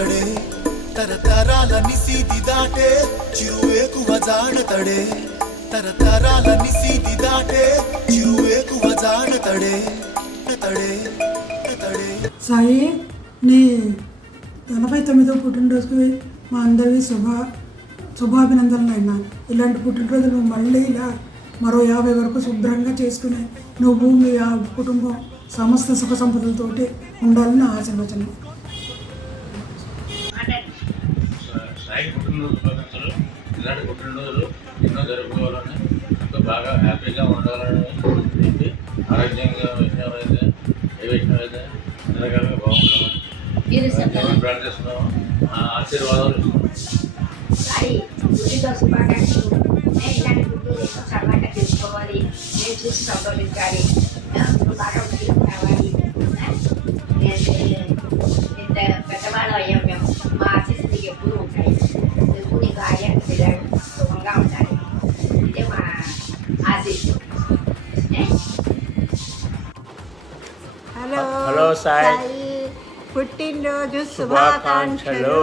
జానతడే తరతరాలని సీతి దాటే చిరువేకువ జానతడే తరతరాలని సీతి దాటే చిరువేకువ జానతడే తడే తడే. సాయి, నీ 49వ పుట్టినరోజుకి మా అందరివి శుభాభినందనలు అయినా. ఇలాంటి పుట్టినరోజు నువ్వు మళ్ళీ ఇలా మరో 50 వరకు శుభ్రంగా చేసుకునే నువ్వు మీ కుటుంబం సమస్త సుఖ సంపదలతోటి ఉండాలని ఆశీర్వచనం. ఇలాంటి పుట్టినరోజులు ఎన్నో జరుపుకోవాలని, ఎంతో బాగా హ్యాపీగా ఉండాలని చెప్పి ఆరోగ్యంగా విషయం అయితే ఏ విషయం అయితే అన్ని రకాలుగా బాగుండాలని ప్రార్థిస్తున్నాము. ఆశీర్వాదాలు తీసుకోవాలి, నేను చూసి సంతోషించాలి, బాగా కావాలి. ఇంత పెద్దవాళ్ళు అయ్యాం మేము, మా ఆశీస్సులు ఎప్పుడూ ఉంటాయి. ఎప్పుడు నీకు ఆర్య పిల్లలు సుఖంగా ఉండాలి, ఇదే మా ఆశీస్సు. హలో సాయి, పుట్టినరోజు శుభాకాంక్షలు.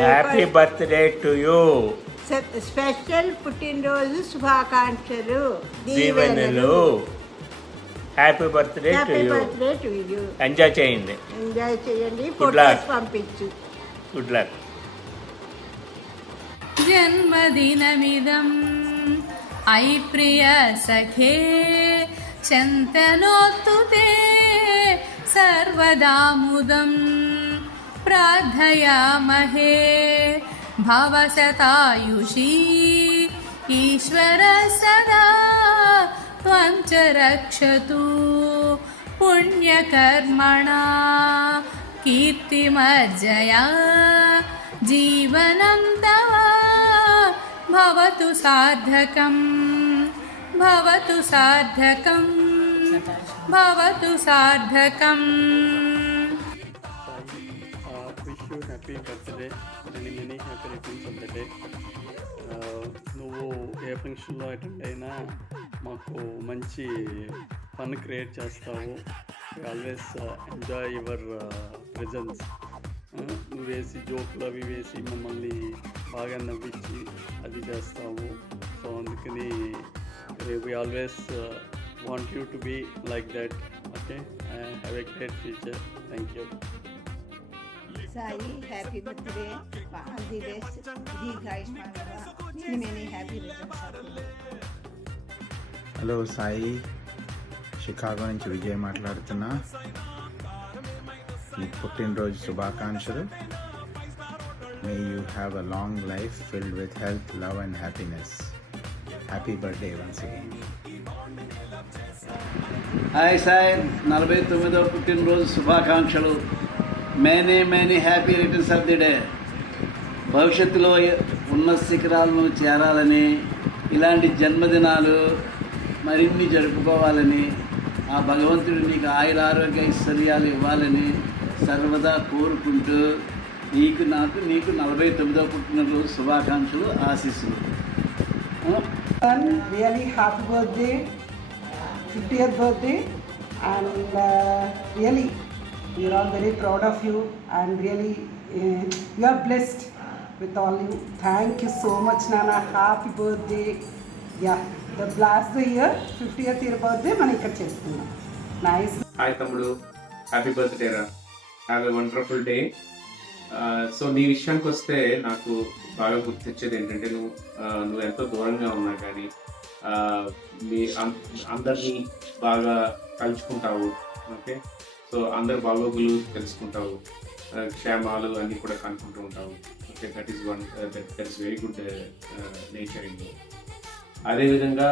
Happy birthday to you. Special పుట్టినరోజు శుభాకాంక్షలు, దీవెనలు. Happy birthday to you. Enjoy చేయండి, ఫోటోస్ పంపించు. Good luck. జన్మదినమిదం ఐ ప్రియ సఖే శంతనోత్తుతే సర్వదాముదం ప్రార్థయామహే భవశతాయుషీ ఈశ్వర సదా త్వం చ రక్షతు పుణ్యకర్మణా కీర్తిమర్జయా జీవనం తవ భవతు సార్థకం భవతు సార్థకం భవతు సార్థకం. Wish you happy birthday, many happy returns of the day. నువ్వు ఏ ఫంక్షన్లో అటెండ్ అయినా మాకు మంచి ఫన్ క్రియేట్ చేస్తావు. Always enjoy your presence. నువ్వు వేసి జోకులు అవి వేసి మమ్మల్ని బాగా నవ్వించి అది చేస్తావు. సో అందుకని we always want you to be like that. Okay, have a great future. Thank you. Sai, happy birthday, all the best, Deeghayushman Bhava, many happy returns. Hello Sai, Chicago నుంచి విజయ్ మాట్లాడుతున్నా. నీ పుట్టినరోజు శుభాకాంక్షలు. May you have a long life filled with health, love and happiness. Happy birthday once again. Hi Sai, 49వ పుట్టినరోజు శుభాకాంక్షలు. Many happy returns of the day. భవిష్యత్తులో ఉన్న శిఖరాలను చేరాలని, ఇలాంటి జన్మదినాలు మరిన్ని జరుపుకోవాలని, ఆ భగవంతుడు నీకు ఆయుర ఆరోగ్య ఐశ్వర్యాలు ఇవ్వాలని సర్వదా కోరుకుంటూ నీకు 49వ పుట్టినరోజు శుభాకాంక్షలు, ఆశీస్సులు. Really happy birthday, 50th birthday, and really we are all very proud of you, and really you are blessed with all you. Thank you so much, Nana. Happy birthday. Yeah, the blast the year 50th year birthday మనం ఇక్కడ చేసుకున్నాం. Nice. Hi తమ్ముడు, happy birthday రా. Have a wonderful day. So నీ విషయానికి వస్తే నాకు బాగా గుర్తొచ్చేది ఏంటంటే నువ్వు ఎంతో దూరంగా ఉన్నా కానీ మీ అందరినీ బాగా కలుసుకుంటావు. ఓకే, సో అందరు బాగోగులు తెలుసుకుంటావు, క్షేమాలు అన్నీ కూడా కనుక్కుంటూ ఉంటావు. Okay, that is very good nature in you. అదేవిధంగా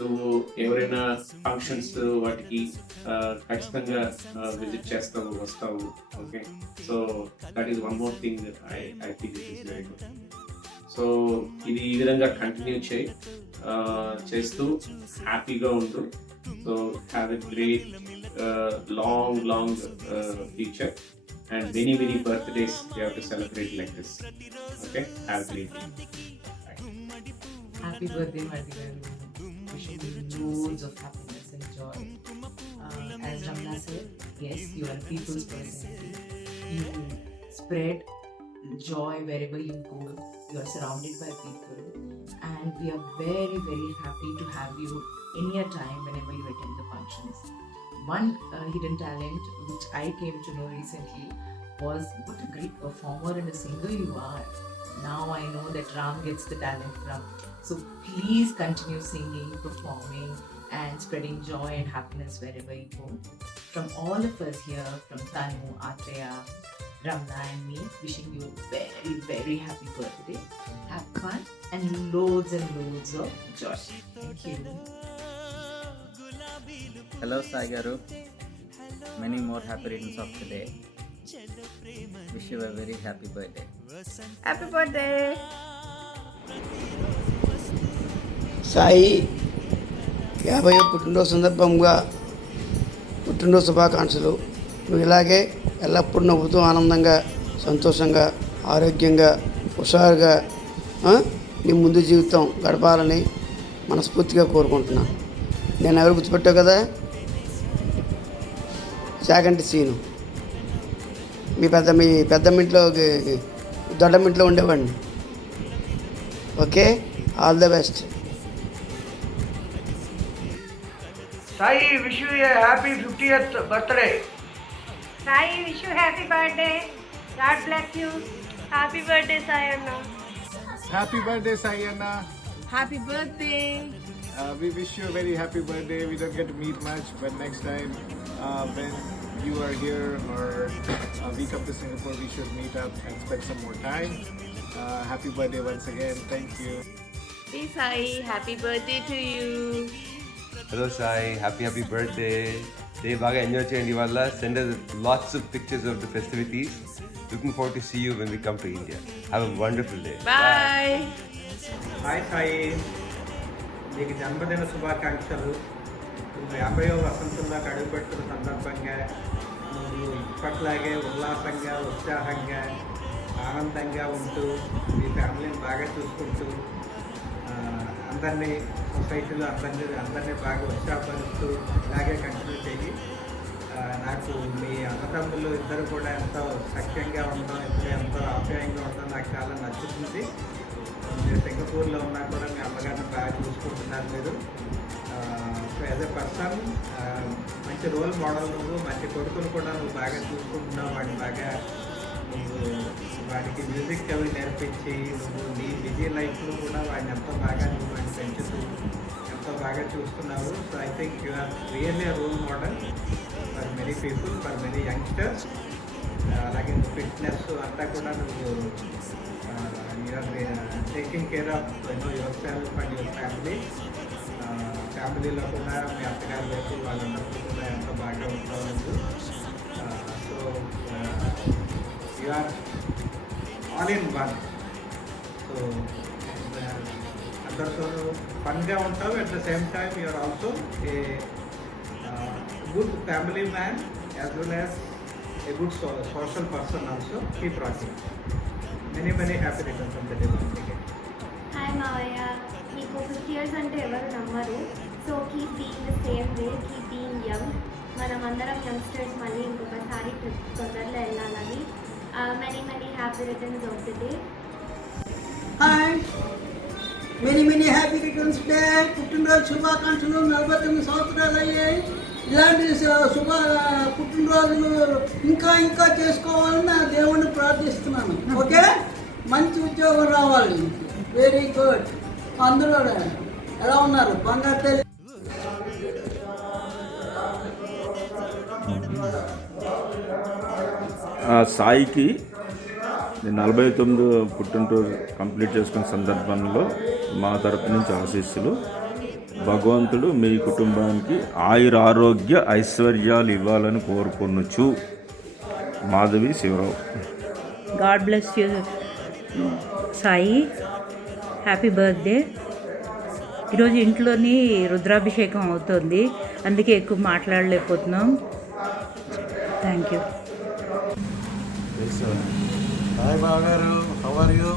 నువ్వు ఎవరైనా ఫంక్షన్స్ వాటికి ఖచ్చితంగా విజిట్ చేస్తావు, వస్తావు. Okay, so that is one more thing I think it is very good. So ఇది ఈ విధంగా కంటిన్యూ చేస్తూ హ్యాపీగా ఉంటూ. So have a great long future and many birthdays you have to celebrate like this. Okay, have a great day. Happy birthday, my dear. Wishing you loads of happiness and joy. As Ramna said, yes, you are a people's personality. You spread joy wherever you go. You are surrounded by people, and we are very, very happy to have you any a time whenever you attend the functions. One hidden talent which I came to know recently was what a great performer and a singer you are. Now I know that Ram gets the talent from. So please continue singing, performing, and spreading joy and happiness wherever you go. From all of us here, from Tanu, Atreya, Ramna and me, wishing you very, very happy birthday. Have fun and loads of joy. Thank you. Hello Sai Garu. Many more happy returns of the day. Wish you a very happy birthday. Happy birthday. Sai 50వ పుట్టినరోజు సందర్భంగా పుట్టినరోజు శుభాకాంక్షలు. నువ్వు ఇలాగే ఎల్లప్పుడూ నవ్వుతూ ఆనందంగా సంతోషంగా ఆరోగ్యంగా హుషారుగా నీ ముందు జీవితం గడపాలని మనస్ఫూర్తిగా కోరుకుంటున్నాను. నేను ఎవరు గుర్తుపెట్టావు కదా, చాగంటి సీను. మీ పెద్దమ్మింట్లో దొడ్డమ్మింట్లో ఉండేవాడిని. Okay, all the best. Sai, wish you a happy 50th birthday. Sai, wish you happy birthday. God bless you. Happy birthday, Sai Anna. Happy birthday, Sayana. Happy birthday. We wish you a very happy birthday. We don't get to meet much, but next time when you are here or we come to Singapore, we should meet up and spend some more time. Happy birthday once again. Thank you. Hey Sai, happy birthday to you. Hello Sai, happy birthday. Day baga enjoy cheyandi valla. Send us lots of pictures of the festivities. Looking forward to see you when we come to India. Have a wonderful day. Bye. Hi Sai, నీకు జన్మదిన శుభాకాంక్షలు. నువ్వు 50వ వసంతంలోకి అడుగుపెడుతున్న సందర్భంగా నువ్వు ఇప్పట్లాగే ఉల్లాసంగా ఉత్సాహంగా ఆనందంగా ఉంటూ మీ ఫ్యామిలీని బాగా చూసుకుంటూ అందరినీ సొసైటీలో అందరినీ బాగా ఉత్సాహపరుస్తూ ఇలాగే కంటిన్యూ చెయ్యి. నాకు మీ అన్నదమ్ములు ఇద్దరు కూడా ఎంతో సఖ్యంగా ఉండడం, ఇద్దరు ఎంతో ఆప్యాయంగా ఉండడం నాకు చాలా నచ్చుతుంది. మీరు సింగపూర్లో ఉన్నా కూడా మీ అమ్మగారిని బాగా చూసుకుంటున్నారు మీరు. సో యాజ్ ఎ పర్సన్ మంచి రోల్ మోడల్ నువ్వు. మంచి కొడుకును కూడా నువ్వు బాగా చూసుకుంటున్నావు. వాడిని బాగా నువ్వు వాడికి మ్యూజిక్ అవి నేర్పించి నువ్వు నీ బిజీ లైఫ్లో కూడా వాడిని ఎంతో బాగా నువ్వు వాడిని పెంచుతూ ఎంతో బాగా చూస్తున్నావు. So I think you are really role model for many people, for many youngsters. అలాగే నువ్వు ఫిట్నెస్ అంతా కూడా నువ్వు you're taking care of your self and your family. ఫ్యామిలీలో కూడా మీ అత్తగారి వైపు వాళ్ళందరికీ కూడా ఎంతో బాగా ఉంటావు. So you are all in one. So అందరితో ఫన్గా ఉంటావు. At the same time you are also a good family man as well as a good social person also. Keep rocking. Many happy returns of the day once again. Hi మావయ్య, మీకు 50 years అంటే ఎవరు నమ్మరు. So keep being the same way, keep being young. మనం అందరం youngsters మళ్ళీ ఇంకొకసారి తొందరలో వెళ్ళాలని. Many happy returns of the day. Hi, many happy returns day. పుట్టినరోజు శుభాకాంక్షలు. 49 సంవత్సరాలు అయ్యాయి. ఇలాంటి పుట్టినరోజులు ఇంకా చేసుకోవాలని నా దేవుణ్ణి ప్రార్థిస్తున్నాను. ఓకే, మంచి ఉద్యోగం రావాలి. Very good. అందరూ ఎలా ఉన్నారు? బంగారు సాయికి 49 పుట్టినరోజు కంప్లీట్ చేసుకున్న సందర్భంలో మా తరపు నుంచి ఆశీస్సులు. భగవంతుడు మీ కుటుంబానికి ఆయురారోగ్య ఐశ్వర్యాలు ఇవ్వాలని కోరుకొనుచు. Madhavi Sivarao. God bless you Sai. Happy birthday. ఈరోజు ఇంట్లోని రుద్రాభిషేకం అవుతుంది, అందుకే ఎక్కువ మాట్లాడలేకపోతున్నాం. Thank you. Hi Bagaru, how are you?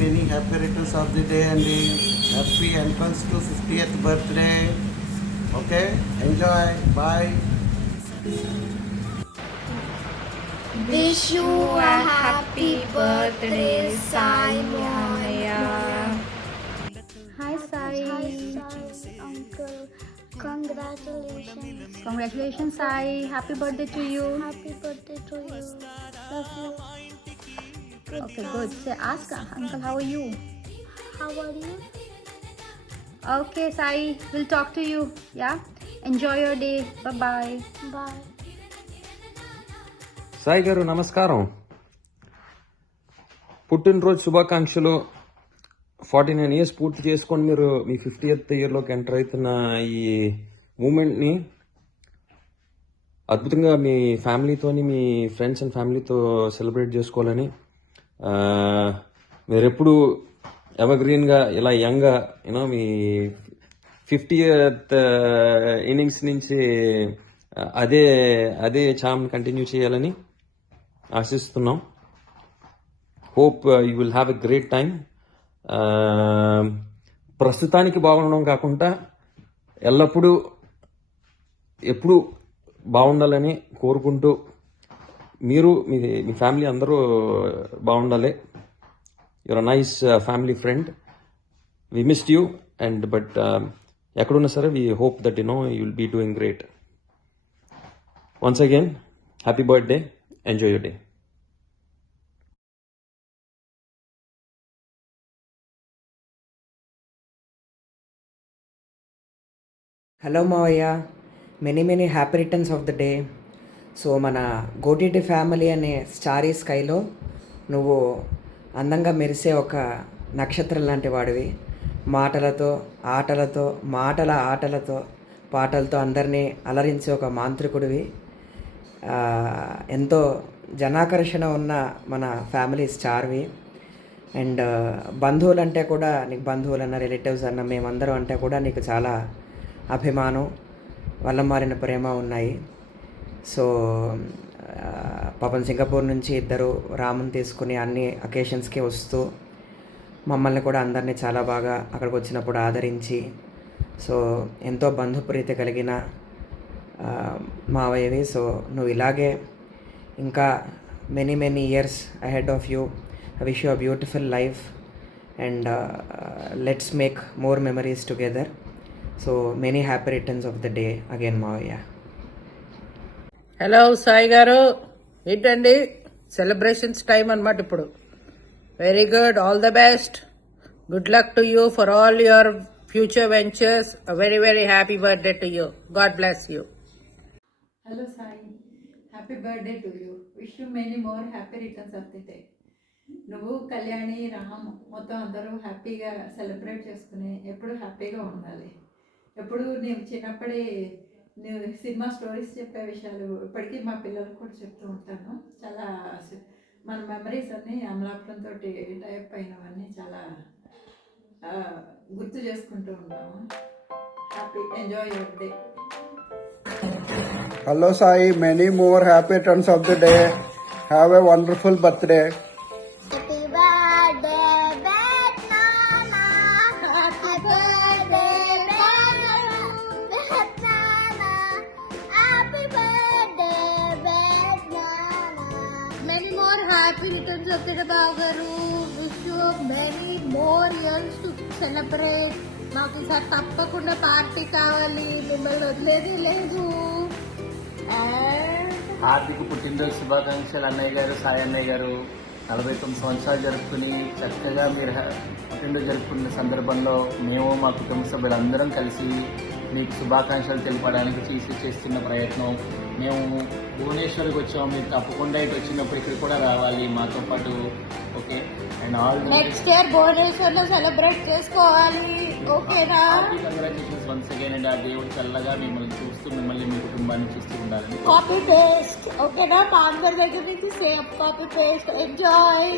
Many happy returns of the day అండి. Happy entrance to 50th birthday. Okay, enjoy. Bye. Wish you a happy birthday, Sai Moya. Hi Sai. Uncle. Congratulations. Congratulations Sai. Happy birthday to you. Happy birthday to you. Love you. Okay, good. Say, ask uncle, how are you? How are you? Okay, Sai. We'll talk to you. Yeah. Enjoy your day. Bye-bye. Bye. Sai గారు నమస్కారం. పుట్టినరోజు శుభాకాంక్షలు. 49 years పూర్తి చేసుకొని మీరు మీ 50th ఇయర్లోకి enter అవుతున్న ఈ మూమెంట్ని అద్భుతంగా మీ ఫ్యామిలీతోని, మీ ఫ్రెండ్స్ అండ్ ఫ్యామిలీతో సెలబ్రేట్ చేసుకోవాలని, మీరెప్పుడు ఎవర్గ్రీన్గా ఇలా యంగ్గా యూనో మీ 50th ఇన్నింగ్స్ నుంచి అదే చామ్ కంటిన్యూ చేయాలని ఆశిస్తున్నాం. Hope you will have a great time. ప్రస్తుతానికి బాగుండడం కాకుండా ఎల్లప్పుడూ ఎప్పుడు బాగుండాలని కోరుకుంటూ మీరు మీ ఫ్యామిలీ అందరూ బాగుండాలి. Your a nice family friend. We missed you and but ఎక్కడున్నా సరే we hope that you will be doing great. Once again happy birthday. Enjoy your day. Hello మావయ్య, many happy returns of the day. So మన Goteti family అనే starry స్కైలో నువ్వు అందంగా మెరిసే ఒక నక్షత్రం లాంటి వాడివి. మాటలతో ఆటలతో పాటలతో అందరినీ అలరించే ఒక మాంత్రికుడివి. ఎంతో జనాకర్షణ ఉన్న మన ఫ్యామిలీ స్టార్వి. అండ్ బంధువులంటే కూడా నీకు బంధువులన్న రిలేటివ్స్ అన్న మేమందరం అంటే కూడా నీకు చాలా అభిమానం, వల్ల మారిన ప్రేమ ఉన్నాయి. సో పాపం సింగపూర్ నుంచి ఇద్దరు రాముని తీసుకుని అన్ని అకేషన్స్కి వస్తూ మమ్మల్ని కూడా అందరినీ చాలా బాగా అక్కడికి వచ్చినప్పుడు ఆదరించి, సో ఎంతో బంధుప్రీతి కలిగిన మావయ్యవి. సో నువ్వు ఇలాగే ఇంకా many years ahead of you. I wish you a beautiful life and let's make more memories together. So many happy returns of the day again మావయ్య. హలో సాయి గారు, ఏంటండి సెలబ్రేషన్స్ టైం అన్నమాట ఇప్పుడు. Very good, all the best, good luck to you for all your future ventures. Very happy birthday to you. God bless you. Hello Sai, happy birthday to you. Wish you many more happy returns of the day. నువ్వు కళ్యాణి, రామ్ మొత్తం అందరూ హ్యాపీగా celebrate చేసుకుని ఎప్పుడు హ్యాపీగా ఉండాలి. ఎప్పుడు నేను చిన్నప్పుడే నేను సినిమా స్టోరీస్ చెప్పే విషయాలు ఇప్పటికీ మా పిల్లలకు కూడా చెప్తూ ఉంటాను. చాలా మన మెమరీస్ అన్నీ అమలాపురంతో టైప్ అయినవన్నీ చాలా గుర్తు చేసుకుంటూ ఉంటాము. Happy, enjoy your day. Hello Sai, many more happy returns of the day. Have a wonderful birthday. Happy birthday, bad Nana. Happy birthday, bad Nana. Happy birthday, bad Nana. Many more happy returns of the day, Bagaru. Wish you many more years to celebrate. మాకు ఈసారి తప్పకుండా party కావాలి, మిమ్మల్ని వదిలేది లేదు. హార్దిక పుట్టినరోజు శుభాకాంక్షలు అన్నయ్య గారు, సాయి అన్నయ్య గారు. 49 సంవత్సరాలు జరుపుకుని చక్కగా మీరు పుట్టినరోజు జరుపుకున్న సందర్భంలో మేము మా కుటుంబ సభ్యులందరం కలిసి మీకు శుభాకాంక్షలు తెలపడానికి చేస్తున్న ప్రయత్నం. మేము భువనేశ్వర్కి వచ్చాము, మీరు తప్పకుండా ఇటు వచ్చినప్పుడు ఇక్కడ కూడా రావాలి మాతో పాటు. Okay, and all next year భువనేశ్వర్లో సెలబ్రేట్ చేసుకోవాలి. ఓకేనా? Congratulations once again. అండ్ ఆ దేవుడు చల్లగా మిమ్మల్ని చూస్తూ, మిమ్మల్ని మీ కుటుంబాన్ని చూస్తూ ఉండాలని. Copy paste. ఓకేనా? మా అందరి దగ్గర నుంచి same copy paste. Enjoy.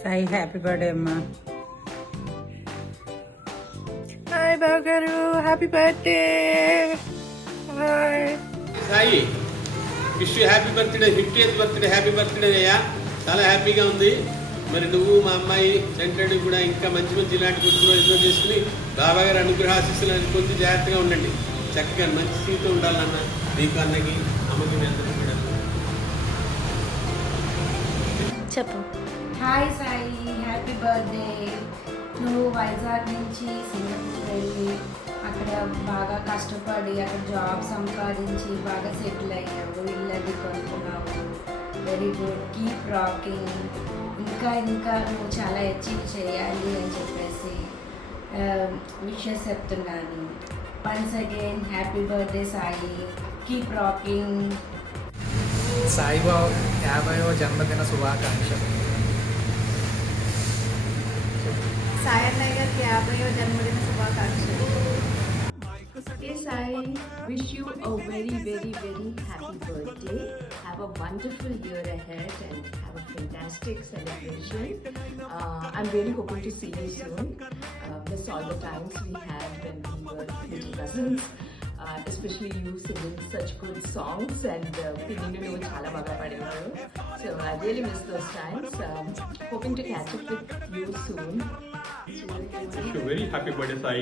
Sai happy birthday అమ్మా. Hi Bagaru, happy birthday. Hi Sai, wish you happy birthday. 50th birthday. Happy birthday అయ్యా. చాలా హ్యాపీగా ఉంది. మరి నువ్వు మా అమ్మాయి సెంటర్ని కూడా ఇంకా మంచి ఇలాంటి పుట్టినరోజు ఎంజాయ్ చేసుకుని బాబా గారి అనుగ్రహ ఆశీస్సులు కొంచెం జాగ్రత్తగా ఉండండి. చక్కగా మంచి స్థితితో ఉండాలన్న నీకు, అన్నకి, అమ్మకి, అందరికీ కూడా. చెప్పు. Hi Sai, happy birthday. నువ్వు వైజాగ్ నుంచి సింగపూర్ వెళ్ళి అక్కడ బాగా కష్టపడి అక్కడ జాబ్ సంపాదించి బాగా సెటిల్ అయ్యావు, ఇల్లు అది కొనుక్కున్నావు. Very good, keep rocking. ఇంకా నువ్వు చాలా అచీవ్ చేయాలి అని చెప్పేసి విషెస్ చెప్తున్నాను. Once again happy birthday Sai, keep rocking. Saibabu 50వ జన్మదిన శుభాకాంక్షలు. సాయి అన్నయ్య గారికి 50వ జన్మదిన శుభాకాంక్షలు. Hey Sai, wish you a very, very, very happy birthday. Have a wonderful year ahead and have a fantastic celebration. I'm really hoping to see you soon. Miss all the times we had when we were little cousins. Especially you singing such good songs and feeling you chala baga padinaru. So I really miss those times. Hoping to catch up with you soon. Wish you very happy birthday, Sai.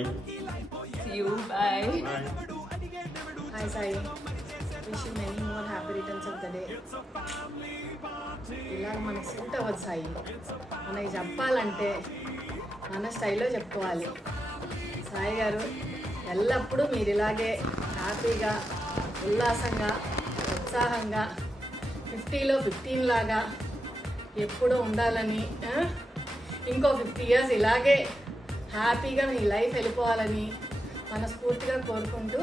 See you. Bye. Bye. Hi Sai, wish you many more happy returns of the day. ఇలా మనకు suit అవ్వదు సాయి, మనకి చెప్పాలంటే మన స్టైల్లో చెప్పుకోవాలి. సాయి గారు ఎల్లప్పుడూ మీరు ఇలాగే హ్యాపీగా, ఉల్లాసంగా, ఉత్సాహంగా 50లో 15 లాగా ఎప్పుడూ ఉండాలని, ఇంకో 50 years ఇలాగే హ్యాపీగా మీ లైఫ్ వెళ్ళిపోవాలని మనస్ఫూర్తిగా కోరుకుంటూ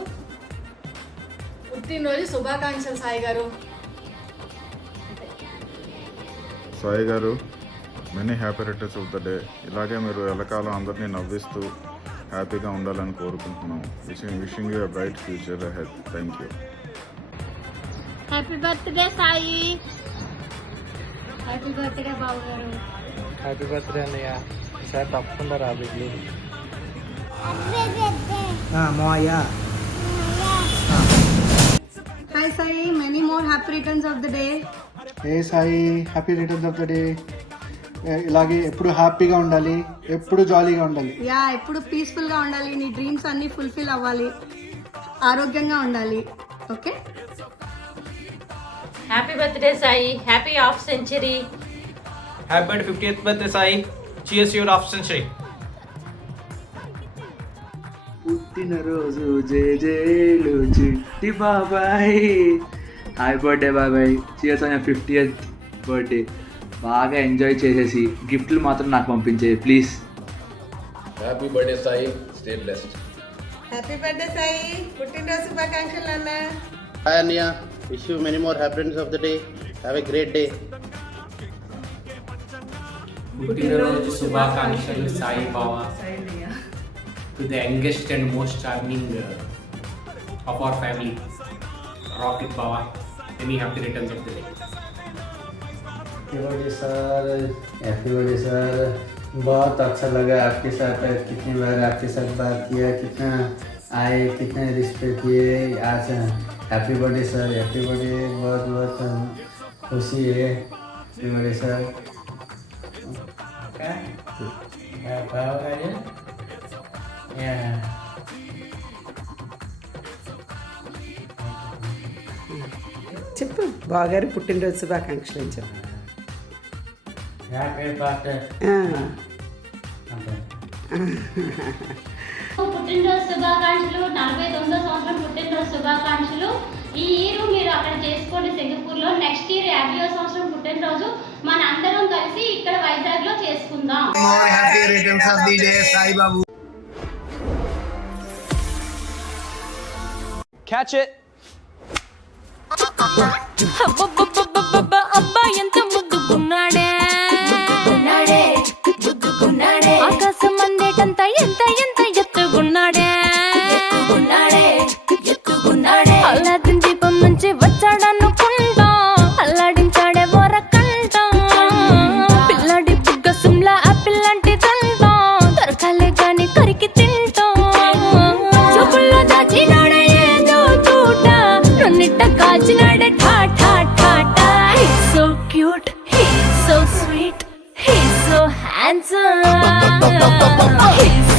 పుట్టినరోజు శుభాకాంక్షలు Sai garu. Sai garu, many happy returns of the day. ఇలాగే మీరు ఎల్లకాలం అందరినీ నవ్విస్తూ హ్యాపీగా ఉండాలని కోరుకుంటున్నాం. Wishing you a bright future ahead. Thank you. Happy birthday Sai. Happy birthday Babu garu. Happy birthday అన్నయ్య. ఈసారి తప్పకుండా రా Bengaluru. Maya. Hi Sai, many more happy returns of the day. Hey Sai, happy returns of the day. ఇలాగే ఎప్పుడు హ్యాపీగా ఉండాలి, ఎప్పుడు జాలీగా ఉండాలి. యా, ఎప్పుడు పీస్ఫుల్గా ఉండాలి, నీ డ్రీమ్స్ అన్నీ ఫుల్ఫిల్ అవ్వాలి, ఆరోగ్యంగా ఉండాలి. Okay. Happy birthday Sai, happy half century. Happy birthday 50th birthday Sai. Cheers your half century. పుట్టినరోజు జేజేలు చిట్టి బాబాయ్. హ్యాపీ బర్త్డే బాబాయ్. Cheers on 50th birthday. బాగా ఎంజాయ్ చేసేసి గిఫ్ట్లు మాత్రం నాకు పంపించే please. Happy birthday Sai, stay blessed. Happy birthday Sai, పుట్టినరోజు శుభాకాంక్షలు అన్న. హాయ్ అన్నయ్య, wish you many more happiness of the day. Have a great day. పుట్టినరోజు శుభాకాంక్షలు సాయి బావా. To the youngest and most charming of our family, rocket బావా. Any happy returns of the day. Happy birthday sir. Happy birthday sir. बहुत अच्छा लगा आपके साथ, कितनी बार आपके साथ बात किया, कितना आए, कितने रिस्पेक्ट किए. आज happy birthday sir. Happy birthday. बहुत बहुत खुशी है. Happy birthday sir. చెప్పు, బాగారు పుట్టినరోజు శుభాకాంక్షలు అని చెప్పు. పుట్టినరోజు శుభాకాంక్షలు. 49వ సంవత్సరం పుట్టినరోజు శుభాకాంక్షలు. ఈ ఇయర్ మీరు అక్కడ చేసుకోండి సింగపూర్లో. నెక్స్ట్ ఇయర్ 50వ సంవత్సరం పుట్టినరోజు మన అందరం కలిసి ఇక్కడ వైజాగ్లో చేసుకుందాం. Happy returns of the day Sai Babu. Catch it. అబ్బా ఎంత ముద్దుకున్నాడే, ఆకాశం అందేటంత ఎంత ఎంత ఎత్తుకున్నాడే. అల్లాదిన్ దీపం నుంచి వచ్చాడనుకుంటా, అల్లాడించాడే వరకంట. పిల్లడి బుగ్గ సిమ్లా ఆపిల్ లాంటి దంతా, దొరకాలే గాని కరికి తింటా. చూపుల్లో దాచినాడే ఏదో తూట, నన్నిట్ట కాచినాడే ఠా ఠా ఠా ఠా. He's so cute, he's so sweet, he's so handsome, he's